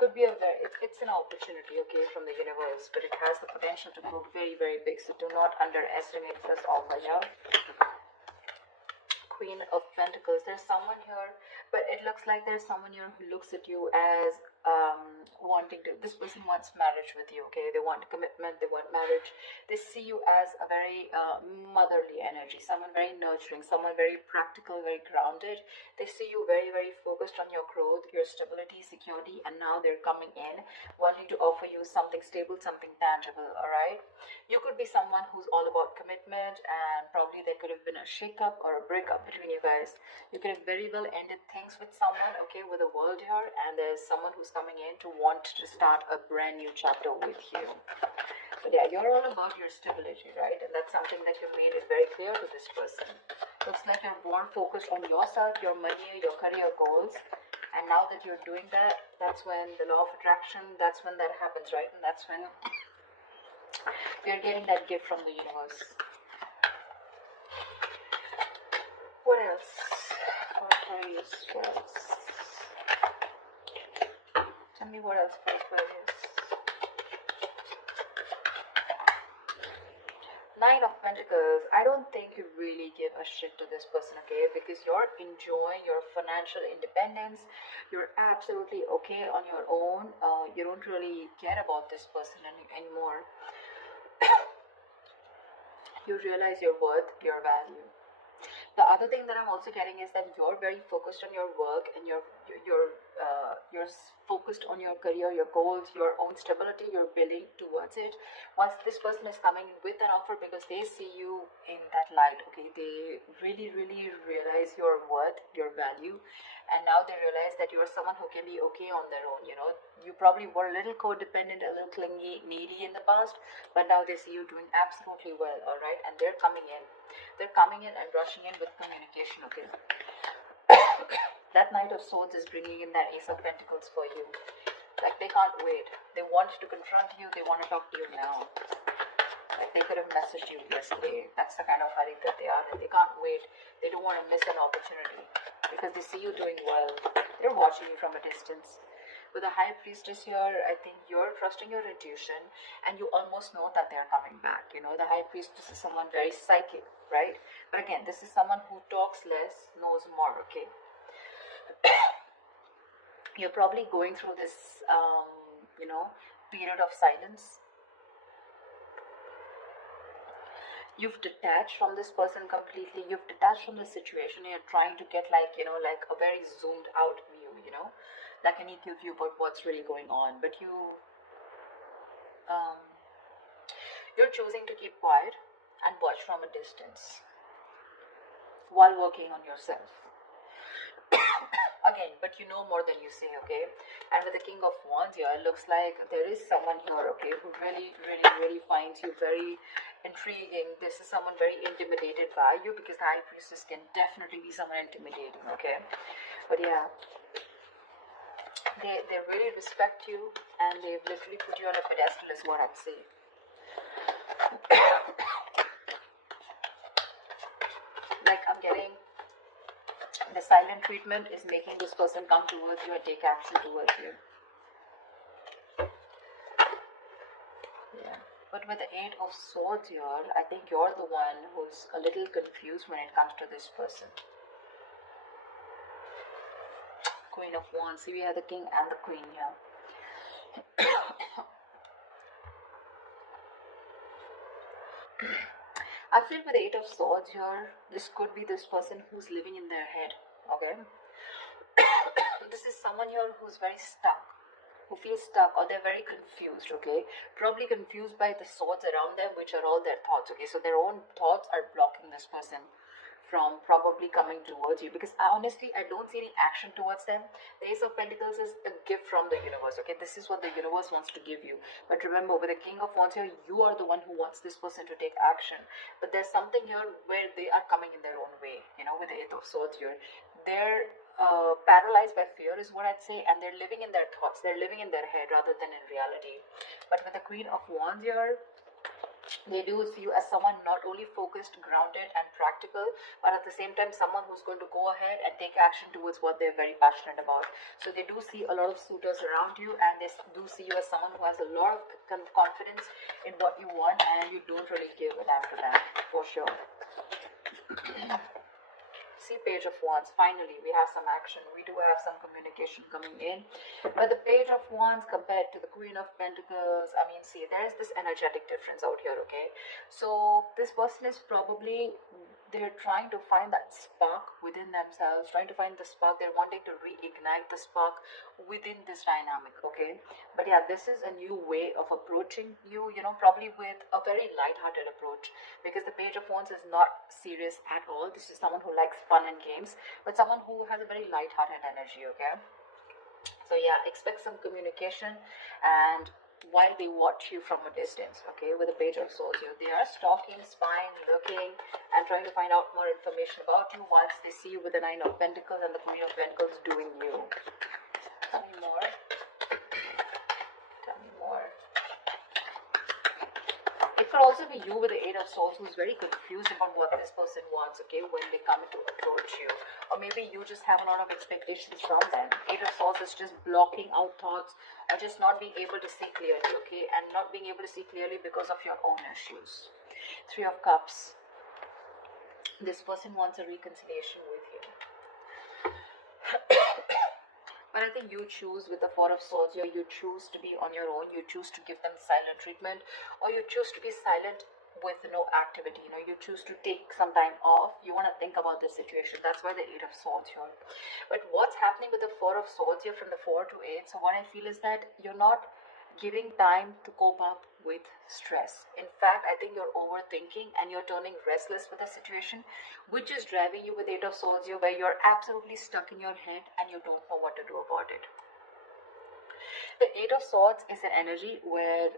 Could be a very, it's an opportunity, okay, from the universe, but it has the potential to grow very, very big. So do not underestimate this offer here. Queen of Pentacles. There's someone here, but it looks like there's someone here who looks at you as wanting to, this person wants marriage with you, okay? They want commitment, they want marriage. They see you as a very motherly energy, someone very nurturing, someone very practical, very grounded. They see you very, very focused on your growth, your stability, security, and now they're coming in wanting to offer you something stable, something tangible, all right? You could be someone who's all about commitment, and probably there could have been a shakeup or a breakup between you guys. You could have very well ended things with someone, okay, with the world here, and there's someone who's coming in to want to start a brand new chapter with you. But yeah, you're all about your stability, right? And that's something that you made it very clear to this person. Looks like you're more focused on yourself, your money, your career goals. And now that you're doing that, that's when the law of attraction, that's when that happens, right? And that's when you're getting that gift from the universe. What else? Aquarius, what else? Tell me what else for Aquarius. Nine of Pentacles. I don't think you really give a shit to this person, okay? Because you're enjoying your financial independence. You're absolutely okay on your own. You don't really care about this person anymore. You realize your worth, your value. The other thing that I'm also getting is that you're very focused on your work, and you're focused on your career, your goals, your own stability. You're building towards it. Once this person is coming in with an offer, because they see you in that light, okay, they really, really realize your worth, your value, and now they realize that you're someone who can be okay on their own. You know, you probably were a little codependent, a little clingy, needy in the past, but now they see you doing absolutely well, all right, and they're coming in. They're coming in and rushing in with communication, okay? That Knight of Swords is bringing in that Ace of Pentacles for you. Like, they can't wait. They want to confront you. They want to talk to you now. Like, they could have messaged you yesterday. That's the kind of hurry that they are. And they can't wait. They don't want to miss an opportunity because they see you doing well. They're watching you from a distance. With the High Priestess here, I think you're trusting your intuition, and you almost know that they're coming back. You know, the High Priestess is someone very psychic, right? But again, this is someone who talks less, knows more, okay? You're probably going through this, period of silence. You've detached from this person completely. You've detached from the situation. You're trying to get like a very zoomed out view, like an equal view about what's really going on. But you're choosing to keep quiet and watch from a distance while working on yourself. Again, but you know more than you say, okay? And with the King of Wands here, it looks like there is someone here, okay, who really, really, really finds you very intriguing. This is someone very intimidated by you, because the High Priestess can definitely be someone intimidating, okay? But yeah, they really respect you, and they've literally put you on a pedestal, is what I'd say. Like, I'm getting the silent treatment is making this person come towards you and take action towards you. Yeah. But with the Eight of Swords here, I think you're the one who's a little confused when it comes to this person. Queen of Wands. See, we have the King and the Queen here. I feel with the Eight of Swords here, this could be this person who's living in their head, okay? This is someone here who's very stuck, who feels stuck, or they're very confused, okay? Probably confused by the swords around them, which are all their thoughts, okay? So their own thoughts are blocking this person from probably coming towards you, because honestly, I don't see any action towards them. The Ace of Pentacles is a gift from the universe, okay? This is what the universe wants to give you. But remember, with the King of Wands here, you are the one who wants this person to take action. But there's something here where they are coming in their own way, with the Eight of Swords here. They're paralyzed by fear, is what I'd say, and they're living in their thoughts. They're living in their head rather than in reality. But with the Queen of Wands here, They do see you as someone not only focused, grounded, and practical, but at the same time, someone who's going to go ahead and take action towards what they're very passionate about. So they do see a lot of suitors around you, and they do see you as someone who has a lot of confidence in what you want, and you don't really give a damn to them, for sure. See, Page of Wands. Finally, we have some action. We do have some communication coming in. But the Page of Wands compared to the Queen of Pentacles, I mean, see, there is this energetic difference out here, okay? So this person is probably, they're trying to find that spark within themselves, trying to find the spark. They're wanting to reignite the spark within this dynamic, okay? But yeah, this is a new way of approaching you, probably with a very light-hearted approach, because the Page of Wands is not serious at all. This is someone who likes fun and games, but someone who has a very light-hearted energy, okay? So yeah, expect some communication, and while they watch you from a distance, okay, with the Page of Swords here, they are stalking, spying, looking, and trying to find out more information about you, whilst they see you with the Nine of Pentacles and the Queen of Pentacles doing you. Tell me more. Tell me more. It could also be you with the Eight of Swords who's very confused about what this person wants, okay, when they come to approach you. Or maybe you just have a lot of expectations from them. Eight of Swords is just blocking out thoughts, or just not being able to see clearly, okay, and not being able to see clearly because of your own issues. Three of Cups. This person wants a reconciliation with you. But I think you choose with the Four of Swords here, you choose to be on your own, you choose to give them silent treatment, or you choose to be silent with no activity, you choose to take some time off, you want to think about this situation. That's why the Eight of Swords here. But what's happening with the Four of Swords here from the 4 to 8, so what I feel is that you're not giving time to cope up with stress. In fact, I think you're overthinking and you're turning restless with the situation, which is driving you with Eight of Swords here, where you're absolutely stuck in your head and you don't know what to do about it. The Eight of Swords is an energy where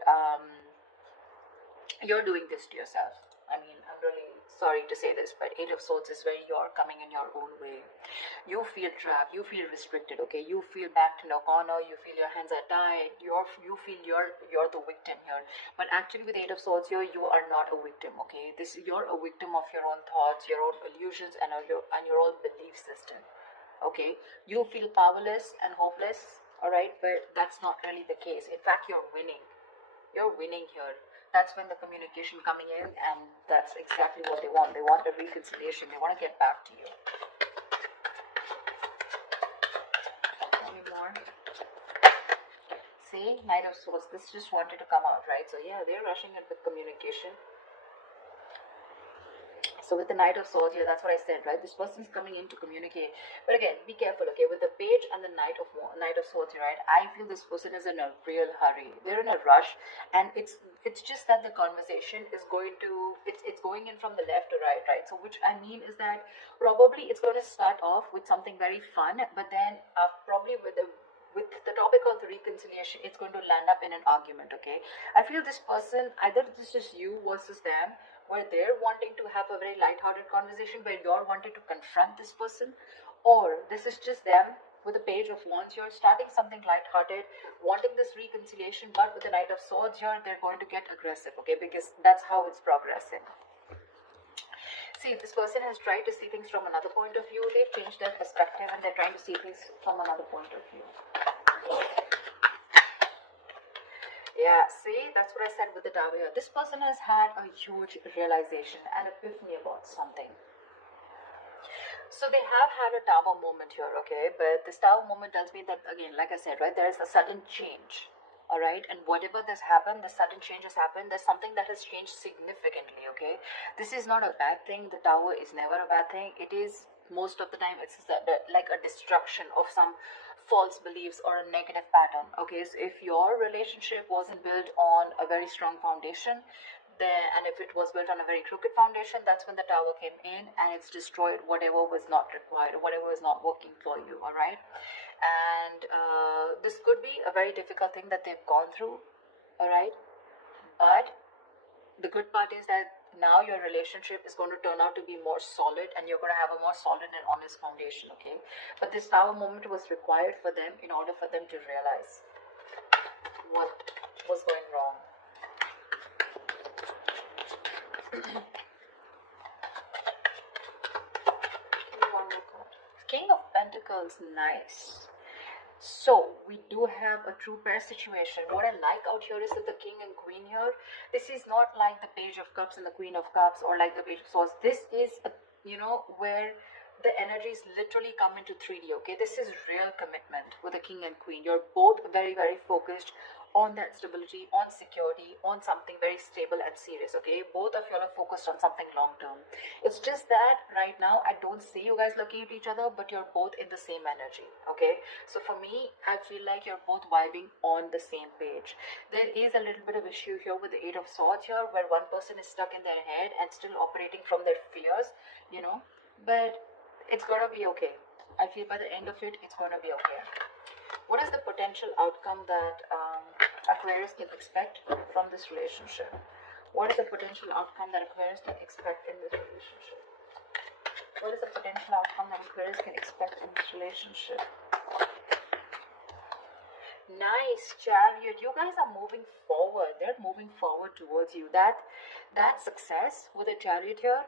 you're doing this to yourself. I mean, I'm really sorry to say this, but Eight of Swords is where you're coming in your own way. You feel trapped, you feel restricted, okay? You feel backed in a corner, you feel your hands are tied, you feel you're the victim here. But actually with Eight of Swords here, you are not a victim, okay? You're a victim of your own thoughts, your own illusions, and your own belief system, okay? You feel powerless and hopeless, alright? But that's not really the case. In fact, you're winning. You're winning here. That's when the communication coming in, and that's exactly what they want. They want a reconciliation. They want to get back to you. Tell me more. See, Knight of Swords. This just wanted to come out, right? So yeah, they're rushing in with communication. So with the Knight of Swords here, that's what I said, right? This person's coming in to communicate. But again, be careful, okay? With the Page and the Knight of Swords, right? I feel this person is in a real hurry. They're in a rush, and it's just that the conversation is going to, it's going in from the left to right, right? So which I mean is that probably it's going to start off with something very fun, but then probably with the topic of the reconciliation, it's going to land up in an argument, okay? I feel this person, either this is you versus them, where they're wanting to have a very light-hearted conversation, where you're wanting to confront this person, or this is just them with the Page of Wands. You're starting something light-hearted, wanting this reconciliation, but with the Knight of Swords here, they're going to get aggressive, okay, because that's how it's progressing. See, this person has tried to see things from another point of view. They've changed their perspective, and they're trying to see things from another point of view. Yeah, see, that's what I said with the Tower here. This person has had a huge realization and epiphany about something. So they have had a Tower moment here, okay? But this Tower moment tells me that, again, like I said, right, there is a sudden change, all right? And whatever has happened, the sudden change has happened, there's something that has changed significantly, okay? This is not a bad thing. The Tower is never a bad thing. It is, most of the time, it's like a destruction of some false beliefs or a negative pattern, okay? So if your relationship wasn't built on a very strong foundation, then, and if it was built on a very crooked foundation, that's when the Tower came in and it's destroyed whatever was not required, whatever was not working for you, all right? And this could be a very difficult thing that they've gone through, all right? But the good part is that now your relationship is going to turn out to be more solid, and you're going to have a more solid and honest foundation, okay? But this Tower moment was required for them in order for them to realize what was going wrong. One more card. King of Pentacles, nice. So we do have a true pair situation. What I like out here is that the king and queen here, this is not like the page of cups and the queen of cups, or like the page of swords. This is a, where the energies literally come into 3D. Okay, this is real commitment with the king and queen. You're both very, very focused on that stability, on security, on something very stable and serious. Okay, both of you are focused on something long term. It's just that right now I don't see you guys looking at each other, but you're both in the same energy. Okay, so for me, I feel like you're both vibing on the same page. There is a little bit of issue here with the Eight of Swords here, where one person is stuck in their head and still operating from their fears, but it's gonna be okay. I feel by the end of it, it's gonna be okay. What is the potential outcome that Aquarius can expect from this relationship? What is the potential outcome that Aquarius can expect in this relationship? What is the potential outcome that Aquarius can expect in this relationship? Nice, Chariot. You guys are moving forward. They're moving forward towards you. That success with a Chariot here,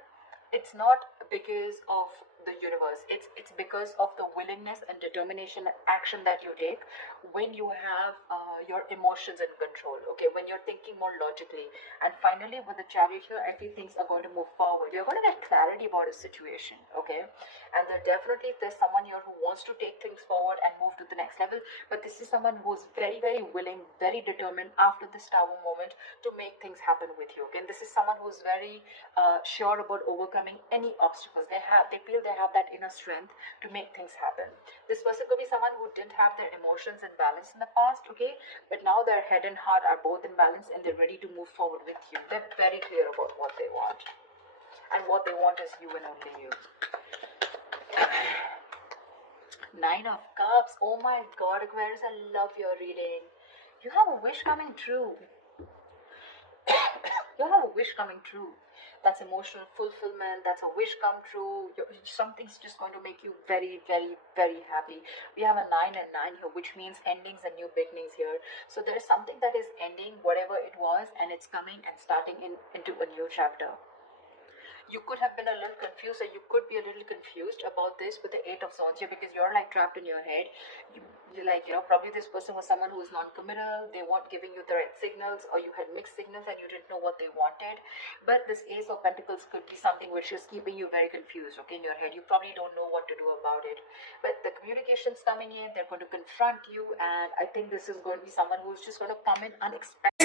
it's not because of the universe. It's because of the willingness and determination and action that you take when you have your emotions in control. Okay, when you're thinking more logically. And finally, with the Chariot here, I feel things are going to move forward. You're going to get clarity about a situation. Okay, and there's someone here who wants to take things forward and move to the next level. But this is someone who's very, very willing, very determined after this Tower moment to make things happen with you. Okay, and this is someone who's very sure about overcoming any obstacles. They feel they have that inner strength to make things happen. This person could be someone who didn't have their emotions in balance in the past, okay, but now their head and heart are both in balance and they're ready to move forward with you. They're very clear about what they want, and what they want is you and only you. Nine of Cups. Oh my God, Aquarius, I love your reading. You have a wish coming true. You have a wish coming true. That's emotional fulfillment. That's a wish come true. Something's just going to make you very, very, very happy. We have a 9 and 9 here, which means endings and new beginnings here. So there is something that is ending, whatever it was, and it's coming and starting into a new chapter. You could have been a little confused, or you could be a little confused about this with the Eight of Swords here, because you're like trapped in your head. Probably this person was someone who was non-committal. They weren't giving you the right signals, or you had mixed signals and you didn't know what they wanted. But this Ace of Pentacles could be something which is keeping you very confused, okay, in your head. You probably don't know what to do about it. But the communication's coming in, they're going to confront you, and I think this is going to be someone who's just going to come in unexpected.